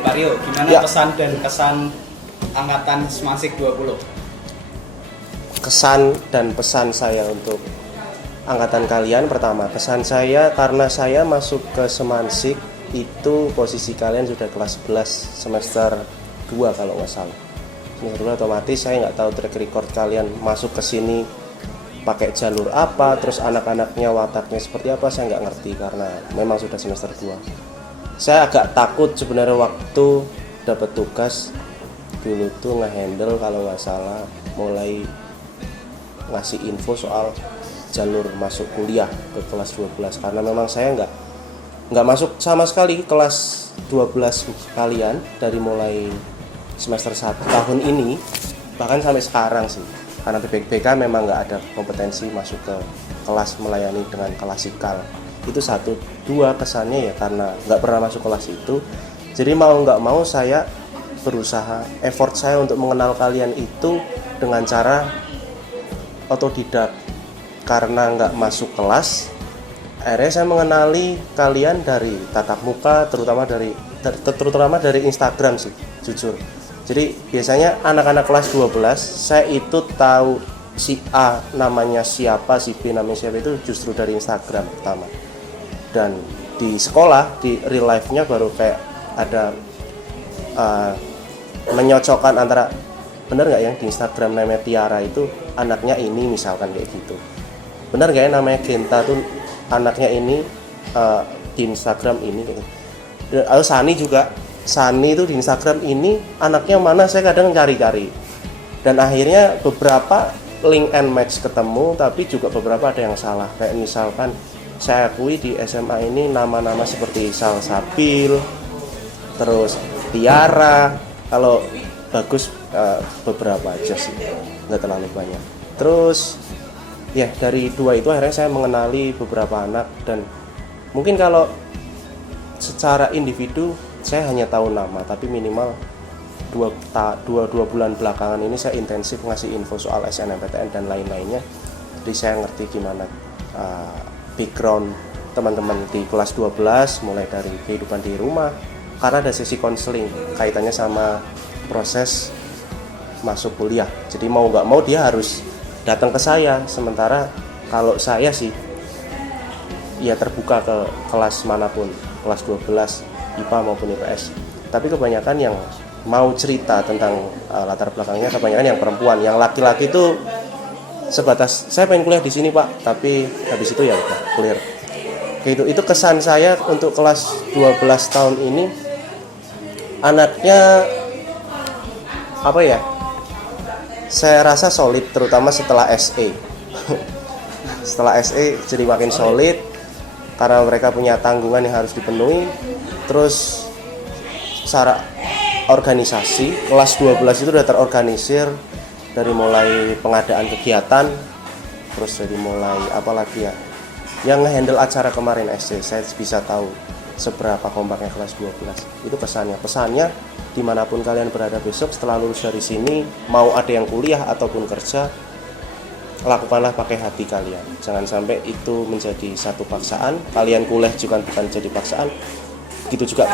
Pak Rio, gimana Ya. pesan dan kesan angkatan Semansik 20? Kesan dan pesan saya untuk angkatan kalian, pertama, kesan saya karena saya masuk ke Semansik itu posisi kalian sudah kelas 11 semester 2 kalau nggak salah. Semester 2 otomatis saya nggak tahu track record kalian masuk ke sini pakai jalur apa, terus anak-anaknya wataknya seperti apa, saya nggak ngerti karena memang sudah semester 2. Saya agak takut sebenarnya waktu dapat tugas dulu tuh ngehandle kalau nggak salah mulai ngasih info soal jalur masuk kuliah ke kelas 12 karena memang saya nggak masuk sama sekali kelas 12 kalian dari mulai semester 1 tahun ini bahkan sampai sekarang sih, karena BK memang nggak ada kompetensi masuk ke kelas melayani dengan klasikal. Itu satu. Dua, kesannya ya karena nggak pernah masuk kelas itu, jadi mau nggak mau saya berusaha, effort saya untuk mengenal kalian itu dengan cara otodidak. Karena nggak masuk kelas, akhirnya saya mengenali kalian dari tatap muka, terutama dari Instagram sih, jujur. Jadi biasanya anak-anak kelas 12 saya itu tahu si A namanya siapa, si B namanya siapa itu justru dari Instagram pertama. Dan di sekolah, di real life-nya baru kayak ada menyocokkan antara benar nggak yang di Instagram namanya Tiara itu anaknya ini misalkan kayak gitu. Benar nggak ya namanya Genta tuh anaknya ini di Instagram ini kayak gitu. Dan Sani juga, Sani itu di Instagram ini anaknya mana, saya kadang cari-cari. Dan akhirnya beberapa link and match ketemu, tapi juga beberapa ada yang salah. Kayak misalkan saya akui di SMA ini nama-nama seperti Salsabil, terus Tiara, kalau bagus beberapa aja sih, nggak terlalu banyak. Terus ya dari dua itu akhirnya saya mengenali beberapa anak, dan mungkin kalau secara individu saya hanya tahu nama, tapi minimal dua bulan belakangan ini saya intensif ngasih info soal SNMPTN dan lain-lainnya. Jadi saya ngerti gimana background teman-teman di kelas 12, mulai dari kehidupan di rumah, karena ada sesi konseling kaitannya sama proses masuk kuliah. Jadi mau nggak mau dia harus datang ke saya, sementara kalau saya sih ya terbuka ke kelas manapun, kelas 12 IPA maupun IPS. Tapi kebanyakan yang mau cerita tentang latar belakangnya kebanyakan yang perempuan. Yang laki-laki itu sebatas saya pengen kuliah di sini Pak, tapi habis itu ya udah clear. Itu kesan saya untuk kelas 12 tahun ini. Anaknya apa ya? Saya rasa solid, terutama setelah SE. Setelah SE jadi makin solid karena mereka punya tanggungan yang harus dipenuhi. Terus secara organisasi kelas 12 itu sudah terorganisir dari mulai pengadaan kegiatan, terus dari mulai apalagi ya yang ngehandle acara kemarin SC. Saya bisa tahu seberapa kompaknya kelas 12. Itu pesannya dimanapun kalian berada besok setelah lulus dari sini, mau ada yang kuliah ataupun kerja, lakukanlah pakai hati kalian. Jangan sampai itu menjadi satu paksaan. Kalian kuliah juga bukan jadi paksaan, begitu juga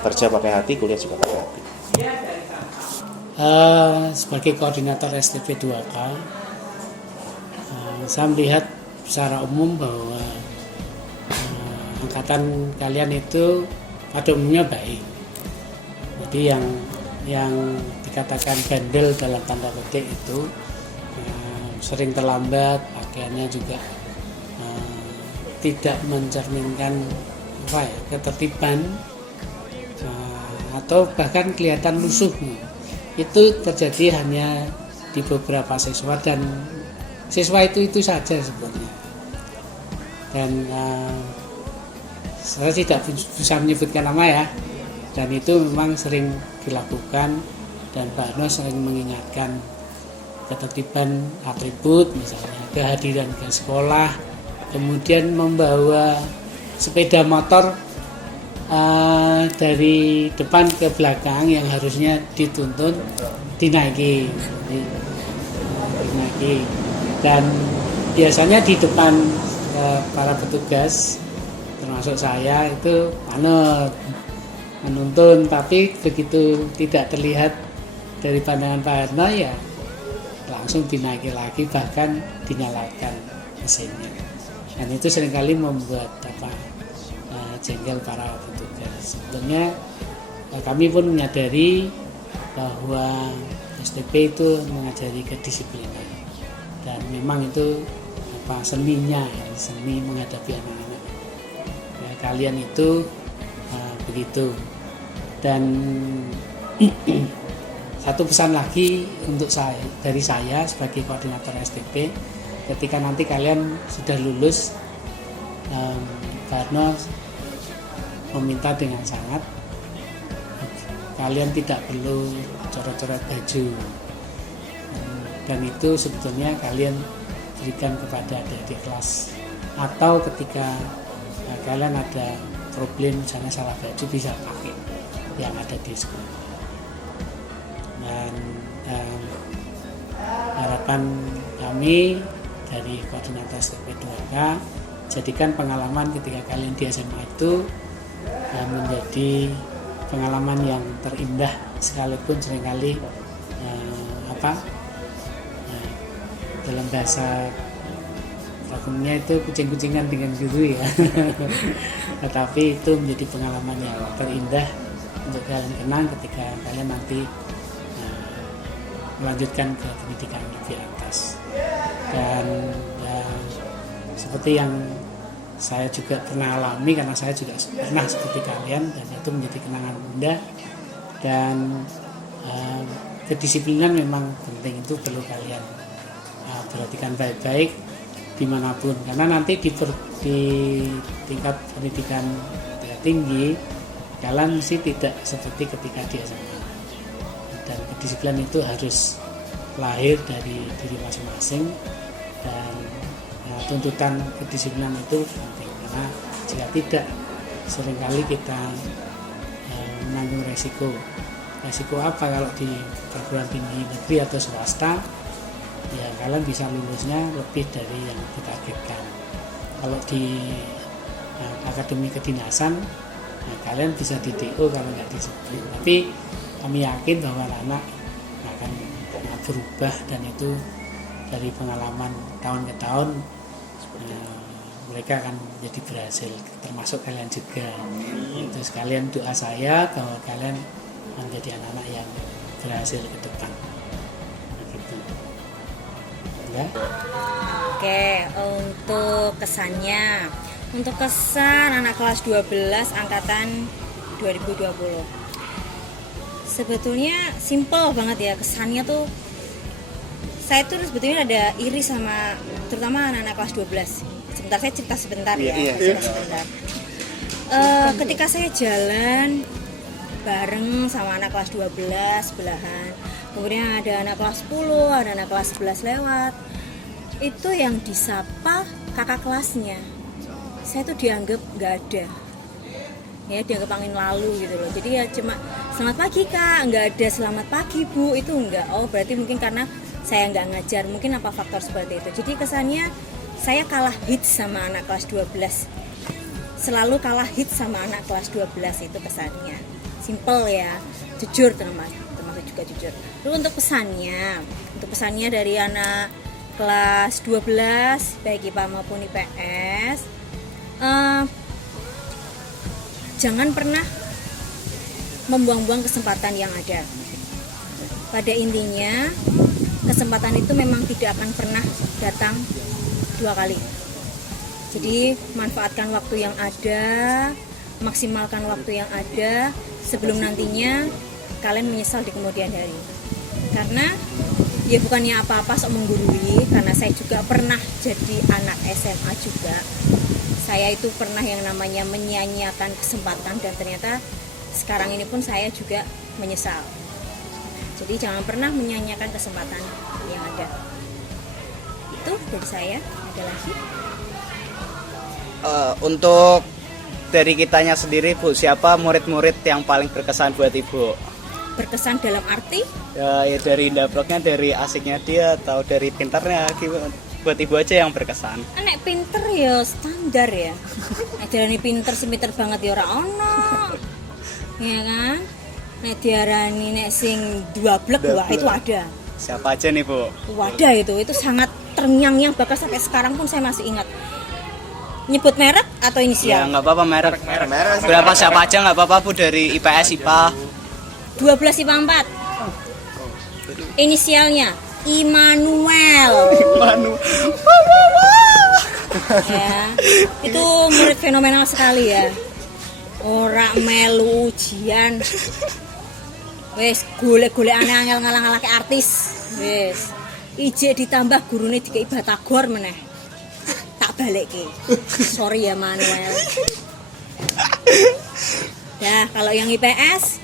kerja pakai hati, kuliah juga pakai hati. Sebagai koordinator STP 2K, saya melihat secara umum bahwa angkatan kalian itu pada umumnya baik. Jadi yang dikatakan bandel dalam tanda petik itu sering terlambat, pakaiannya juga tidak mencerminkan ketertiban, atau bahkan kelihatan lusuh. Itu terjadi hanya di beberapa siswa, dan siswa itu saja sebenarnya. Dan saya tidak bisa menyebutkan nama ya, dan itu memang sering dilakukan, dan Pak Arno sering mengingatkan ketertiban atribut, misalnya kehadiran ke sekolah, kemudian membawa sepeda motor dari depan ke belakang yang harusnya dituntun dinaiki, dan biasanya di depan para petugas termasuk saya itu panut. menuntun, tapi begitu tidak terlihat dari pandangan Pak Harno ya langsung dinaiki lagi, bahkan dinyalakan mesinnya. Dan itu seringkali membuat jengkel para petugas. Sebetulnya kami pun menyadari bahwa STP itu mengajari kedisiplinan dan memang itu seninya, seni menghadapi anak-anak. Ya, kalian itu begitu. Dan satu pesan lagi untuk saya, dari saya sebagai koordinator STP, ketika nanti kalian sudah lulus, Pak Harno meminta dengan sangat kalian tidak perlu coret-coret baju, dan itu sebetulnya kalian berikan kepada adik-adik kelas, atau ketika kalian ada problem misalnya salah baju bisa pakai yang ada di sekolah. Dan harapan kami dari koordinator STP 2K, jadikan pengalaman ketika kalian di SMA itu menjadi pengalaman yang terindah, sekalipun seringkali dalam bahasa umumnya itu kucing-kucingan dengan guru ya. Tetapi itu menjadi pengalaman yang terindah untuk kalian kenang ketika kalian nanti melanjutkan ke pendidikan lebih atas. Dan seperti yang saya juga pernah alami, karena saya juga pernah seperti kalian, dan itu menjadi kenangan indah. Dan kedisiplinan memang penting, itu perlu kalian perhatikan baik-baik dimanapun, karena nanti di tingkat pendidikan tinggi kalian mesti tidak seperti ketika di SMA. Dan kedisiplinan itu harus lahir dari diri masing-masing, dan tuntutan kedisiplinan itu penting, karena jika tidak seringkali kita menanggung resiko apa kalau di perguruan tinggi negeri atau swasta, ya kalian bisa lulusnya lebih dari yang ditargetkan. Kalau di akademi kedinasan, kalian bisa di DO kalau nggak disiplin. Tapi kami yakin bahwa anak akan berubah, dan itu dari pengalaman tahun ke tahun mereka akan jadi berhasil, termasuk kalian juga. Itu sekalian doa saya bahwa kalian menjadi anak-anak yang berhasil ke depan. Begitu. Ya. Oke, untuk kesannya, untuk kesan anak kelas 12 angkatan 2020. Sebetulnya simple banget ya kesannya tuh. Saya tuh sebetulnya ada iri sama terutama anak-anak kelas 12. Sebentar, saya cerita sebentar ya. Sebentar. Ketika saya jalan bareng sama anak kelas 12 sebelahan, kemudian ada anak kelas 10, ada anak kelas 11 lewat, itu yang disapa kakak kelasnya, saya tuh dianggap nggak ada, ya dianggap angin lalu gitu loh. Jadi ya cuma selamat pagi kak, nggak ada selamat pagi bu, itu enggak. Oh berarti mungkin karena saya nggak ngajar, mungkin apa faktor seperti itu. Jadi kesannya saya kalah hits sama anak kelas 12, selalu kalah hits sama anak kelas 12, itu kesannya. Simple ya, jujur termasuk juga jujur. Lalu untuk pesannya dari anak kelas 12 baik IPA maupun IPS, jangan pernah membuang-buang kesempatan yang ada. Pada intinya kesempatan itu memang tidak akan pernah datang dua kali. Jadi manfaatkan waktu yang ada, maksimalkan waktu yang ada sebelum nantinya kalian menyesal di kemudian hari. Karena ya bukannya apa-apa sok menggurui, karena saya juga pernah jadi anak SMA juga. Saya itu pernah yang namanya menyia-nyiakan kesempatan, dan ternyata sekarang ini pun saya juga menyesal. Jadi jangan pernah menyia-nyiakan kesempatan yang ada. Itu dari saya. Ada lagi? Untuk dari kitanya sendiri Bu, siapa murid-murid yang paling berkesan buat Ibu? Berkesan dalam arti? Ya dari ndabloknya, dari asiknya dia, atau dari pintarnya, buat Ibu aja yang berkesan. Anak pinter ya standar ya. Ajaran pinter, pinter banget ya ora ono. ya kan? Nek diarani nek sing dua blek wah itu ada. Siapa aja nih Bu? Wadah itu sangat terngiang-ngiang, bahkan sampai sekarang pun saya masih ingat. Nyebut merek atau Ya inisial? nggak apa-apa merek. Berapa siapa aja nggak apa-apa Bu, dari IPS IPA. 12 IPA 4. Inisialnya Immanuel. Manu. Ya, itu murid fenomenal sekali ya. Ora melu ujian. Wes golek-golek angel ngalang-alake artis. Wes. Ije ditambah gurune dikei batagor meneh. Tak balekke. Sorry ya Manuel. Ya, kalau yang IPS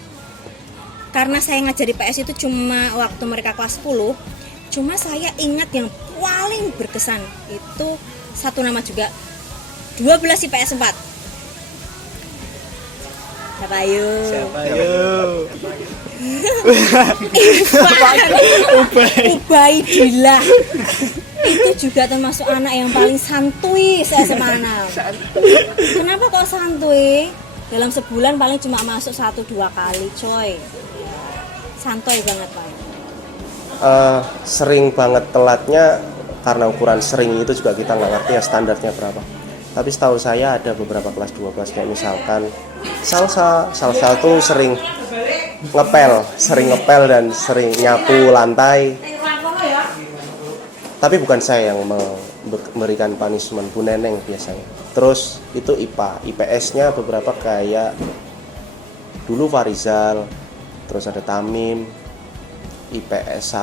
karena saya ngajar IPS itu cuma waktu mereka kelas 10, cuma saya ingat yang paling berkesan itu satu nama juga 12 IPS 4. Siapa yuk? Siapa yuk? Ubaidillah. Itu juga termasuk anak yang paling santuy saya semanam. Kenapa kok santuy? Dalam sebulan paling cuma masuk 1-2 kali coy. Santuy banget Pak. Sering banget telatnya karena ukuran sering itu juga kita nggak ngerti ya standarnya berapa. Tapi setahu saya ada beberapa kelas 12 kayak misalkan salsa tuh sering ngepel dan sering nyapu lantai. Tapi bukan saya yang memberikan punishment, Bu Neneng biasanya. Terus itu IPA, IPS-nya beberapa kayak dulu Farizal, terus ada Tamim, IPS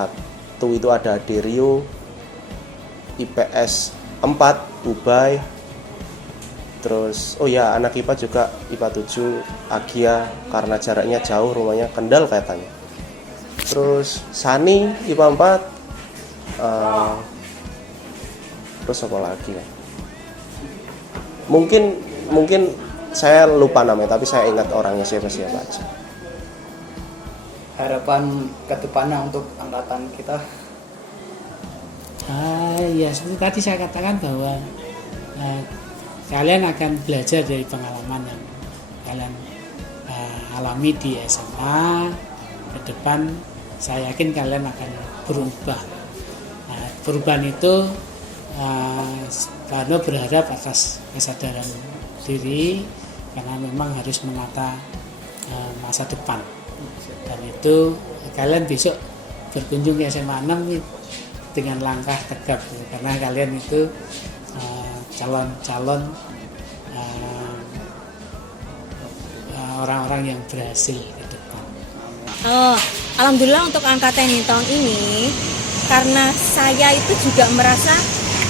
1 itu ada Derio, IPS 4 Ubay, terus oh ya anak IPA juga IPA 7 Agia karena jaraknya jauh, rumahnya Kendal kayaknya. Terus Sani IPA 4 terus apa lagi ya? Mungkin saya lupa namanya tapi saya ingat orangnya siapa aja. Harapan ke depannya untuk angkatan kita? Ya seperti tadi saya katakan bahwa kalian akan belajar dari pengalaman yang kalian alami di SMA. Ke depan saya yakin kalian akan berubah. Perubahan itu karena berharap atas kesadaran diri karena memang harus menata masa depan. Dan itu kalian besok berkunjung ke SMA 6 dengan langkah tegap karena kalian itu calon-calon orang-orang yang berhasil ke depan. Alhamdulillah untuk angkatan yang tahun ini karena saya itu juga merasa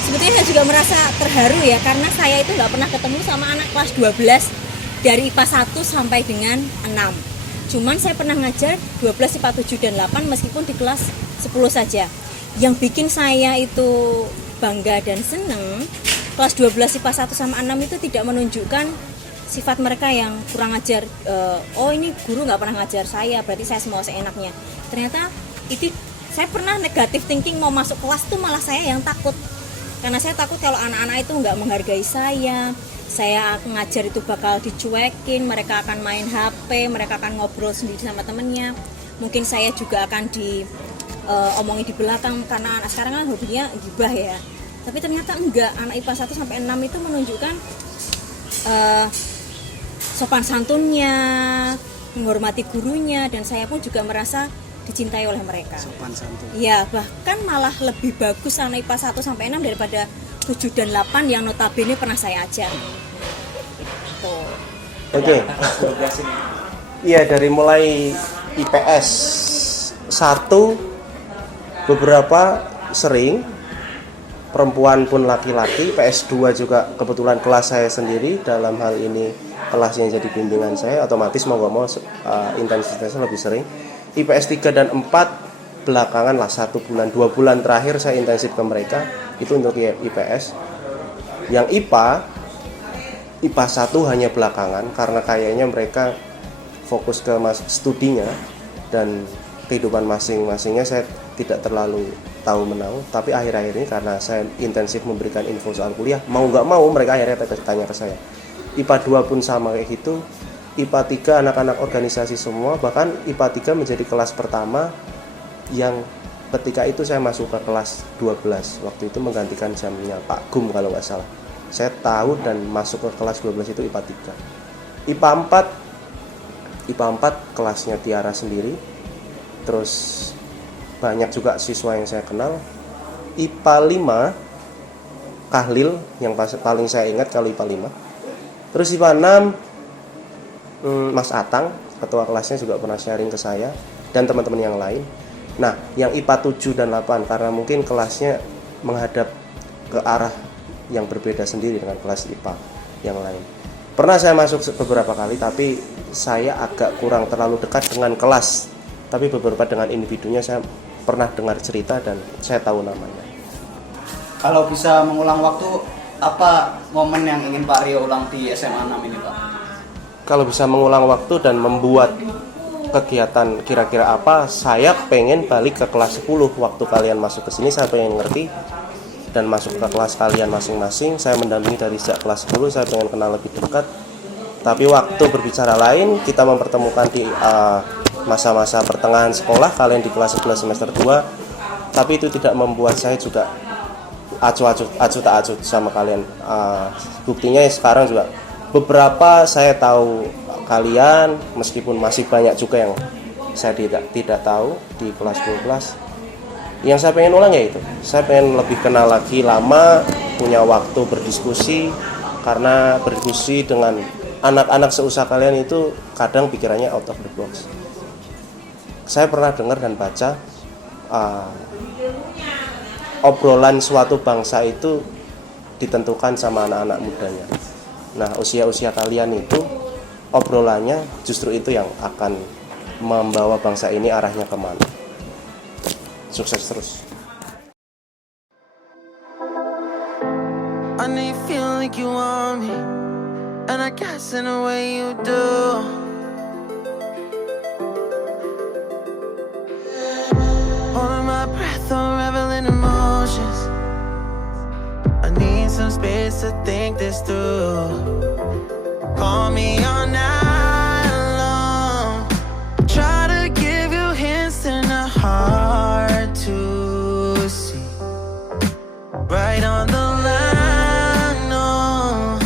sebetulnya saya juga merasa terharu ya karena saya itu nggak pernah ketemu sama anak kelas 12 dari IPA 1 sampai dengan 6. Cuman saya pernah ngajar 12 IPA 7 dan 8 meskipun di kelas 10 saja. Yang bikin saya itu bangga dan seneng, kelas 12 IPA 1 sama 6 itu tidak menunjukkan sifat mereka yang kurang ngajar. Oh ini guru nggak pernah ngajar saya, berarti saya semua seenaknya. Ternyata itu saya pernah negatif thinking mau masuk kelas tuh malah saya yang takut. Karena saya takut kalau anak-anak itu nggak menghargai saya ngajar itu bakal dicuekin, mereka akan main HP, mereka akan ngobrol sendiri sama temennya. Mungkin saya juga akan omongin di belakang karena anak sekarang kan hobinya gibah ya. Tapi ternyata enggak, anak IPA 1 sampai 6 itu menunjukkan sopan santunnya, menghormati gurunya, dan saya pun juga merasa dicintai oleh mereka. Sopan santun. Iya, bahkan malah lebih bagus anak IPA 1 sampai 6 daripada 7 dan 8 yang notabene pernah saya ajar. Tuh. Oke. Iya, dari mulai IPS 1 beberapa sering, perempuan pun laki-laki, IPS 2 juga kebetulan kelas saya sendiri, dalam hal ini kelas yang jadi bimbingan saya, otomatis mau gak mau intensitasnya lebih sering. IPS 3 dan 4 belakangan lah 1 bulan 2 bulan terakhir saya intensif ke mereka, itu untuk IPS. Yang IPA 1 hanya belakangan karena kayaknya mereka fokus ke studinya dan kehidupan masing-masingnya saya tidak terlalu tahu menahu. Tapi akhir-akhir ini karena saya intensif memberikan info soal kuliah, mau nggak mau mereka akhirnya tanya ke saya. IPA 2 pun sama kayak gitu. IPA 3 anak-anak organisasi semua, bahkan IPA 3 menjadi kelas pertama yang ketika itu saya masuk ke kelas 12. Waktu itu menggantikan jamnya Pak Gum kalau nggak salah. Saya tahu dan masuk ke kelas 12 itu IPA 3. IPA 4 kelasnya Tiara sendiri. Terus banyak juga siswa yang saya kenal. IPA 5 Kahlil yang paling saya ingat kalau IPA 5. Terus IPA 6 Mas Atang, ketua kelasnya juga pernah sharing ke saya dan teman-teman yang lain. Nah, yang IPA 7 dan 8 karena mungkin kelasnya menghadap ke arah yang berbeda sendiri dengan kelas IPA yang lain. Pernah saya masuk beberapa kali, tapi saya agak kurang terlalu dekat dengan kelas. Tapi beberapa dengan individunya saya pernah dengar cerita dan saya tahu namanya. Kalau bisa mengulang waktu, apa momen yang ingin Pak Rio ulang di SMA 6 ini, Pak? Kalau bisa mengulang waktu dan membuat kegiatan kira-kira apa, saya pengen balik ke kelas 10. Waktu kalian masuk ke sini saya pengen ngerti dan masuk ke kelas kalian masing-masing. Saya mendampingi dari sejak kelas 10, saya pengen kenal lebih dekat. Tapi waktu berbicara lain, kita mempertemukan di masa-masa pertengahan sekolah, kalian di kelas 11 semester 2. Tapi itu tidak membuat saya juga acuh tak acuh sama kalian. Buktinya sekarang juga beberapa saya tahu kalian, meskipun masih banyak juga yang saya tidak tahu di kelas 12. Yang saya pengen ulang ya itu, saya pengen lebih kenal lagi lama, punya waktu berdiskusi, karena berdiskusi dengan anak-anak seusia kalian itu kadang pikirannya out of the box. Saya pernah dengar dan baca obrolan suatu bangsa itu ditentukan sama anak-anak mudanya. Nah, usia-usia kalian itu obrolannya justru itu yang akan membawa bangsa ini arahnya kemana. Sukses terus. I know you feel like you want me, and I guess in a way you do. Holding my breath, unraveling emotions. I need some space to think this through. Call me all night long. Try to give you hints and a hard to see. Right on the line, no.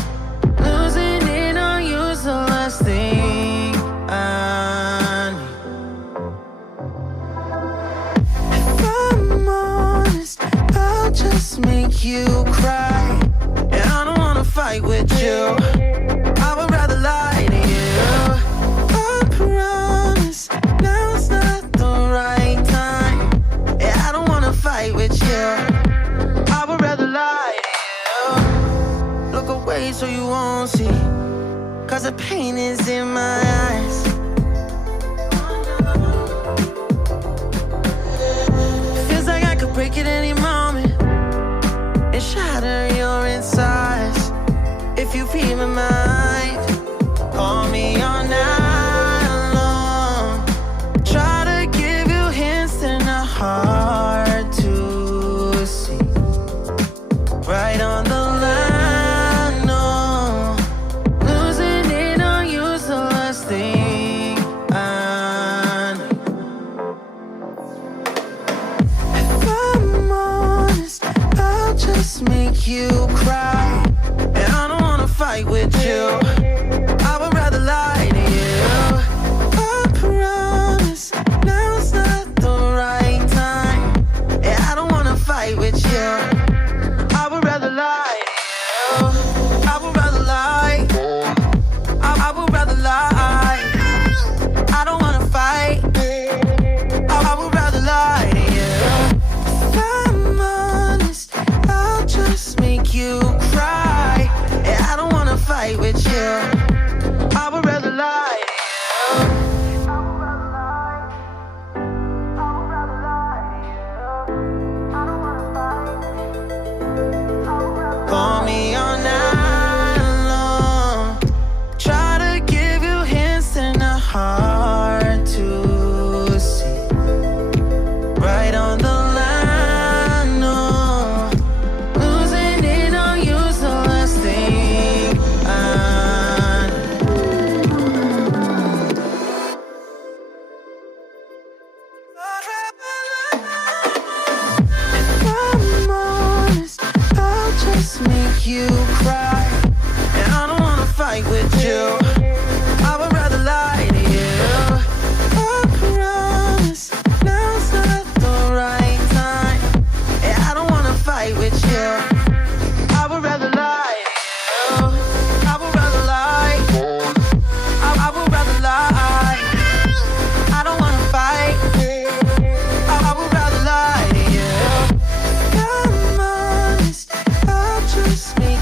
Losing it on you's the last thing I need. If I'm honest, I'll just make you cry. And I don't wanna fight with you. I would rather lie to you. I promise now's not the right time. Yeah, I don't wanna fight with you. I would rather lie to you. Look away so you won't see, 'cause the pain is in my eyes. Feels like I could break it any moment and shatter your insides. If you feel my mind, call me all night long. Try to give you hints and a hard to see. Right on the line, no. Losing it on you's the last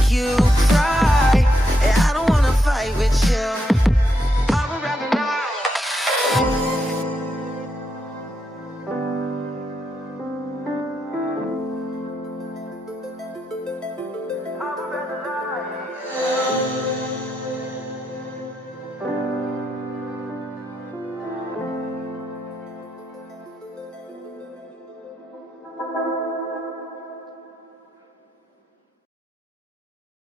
you